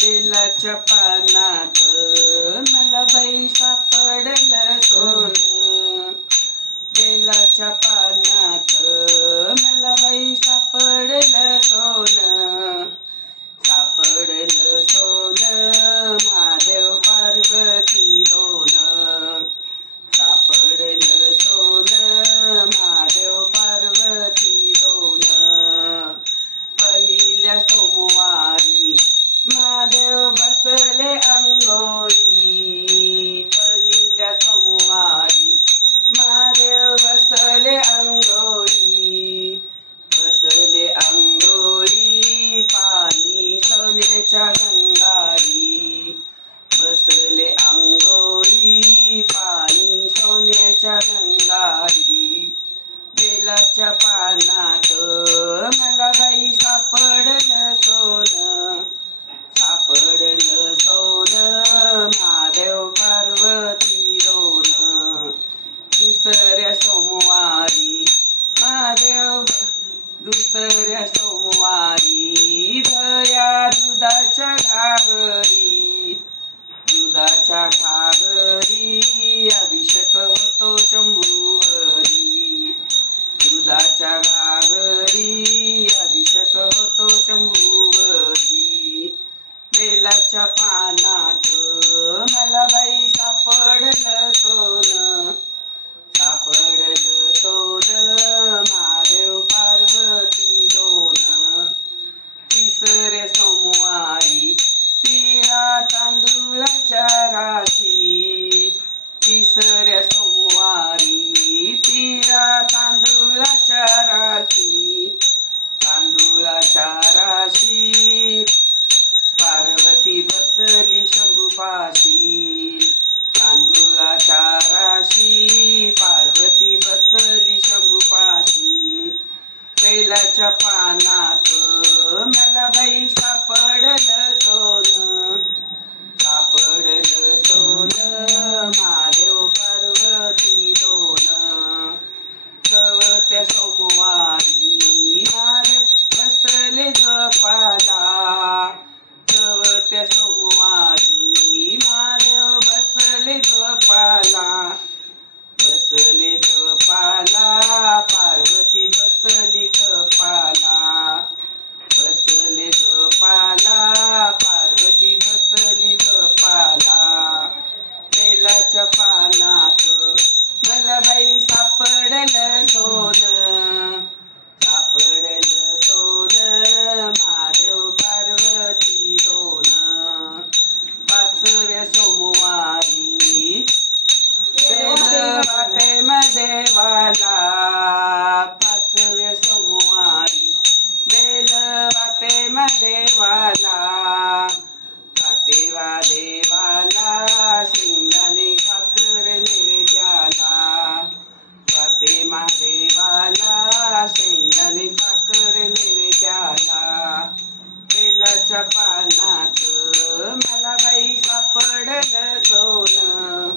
बेलाच्या पानात मला बाई सापडलं सोनं. बेलाच्या पानात मला बाई सापडलं सोनं. सापडलं सोनं महादेव पार्वती दोन. सापडलं सोनं महादेव पार्वती दोन. पहिल्या सोमवारी महादेव बसले अंघोळी. पहिल्या सोमवारी महादेव बसले अंघोळी. बसले अंघोळी पाणी सोन्याच्या गंगाळी. बसले अंघोळी पाणी सोन्याच्या गंगाळी. बेलाच्या पानात मला बाई सापडलं सोनं. सापडलं सोनं महादेव पार्वती दोन. दुसऱ्या सोमवारी महादेव दुसऱ्या सोमवारी दया दुधाच्या घागरी. दुधाच्या घागरी अभिषेक होतो शंभूवरी. दुधाच्या घागरी अभिषेक होतो शंभूवरी. बेलाच्या पानात मला बाई सापडलं सोनं. सापडलं सोनं महादेव पार्वती दोन. तिसऱ्या सोमवारी तिळा तांदूळाच्या राशी. तिसऱ्या सोमवारी तिळा तांदूळाच्या राशी. तांदूळाच्या राशी पार्वती बसली शंभूपाशी. तांदूळाच्या राशी पार्वती बसली शंभूपाशी. बेलाच्या पानात मला बाई सापडलं सोनं. सापडलं सोनं महादेव पार्वती दोन. चौथ्या सोमवारी महादेव बसले जपाला. चौथ्या सोमवारी महादेव बसले जपाला. बसले जपाला पार्वती बसली जपाला. बसले जपाला पार्वती बसली जपाला. बेलाच्या पानात मला बाई सापडलं सोनं. सापडलं सोनं महादेव पार्वती दोन. पाचव्या सोमवारी बेलवाते देवाला. पाचव्या सोमवारी बेलवाते देवाला. कातेवा देवाला शेंगदाणे भाकर नैवेद्याला. काते महादेवाला शेंगदाणे साखर नैवेद्याला. बेलाच्या पानात मला बाई सापडलं सोनं.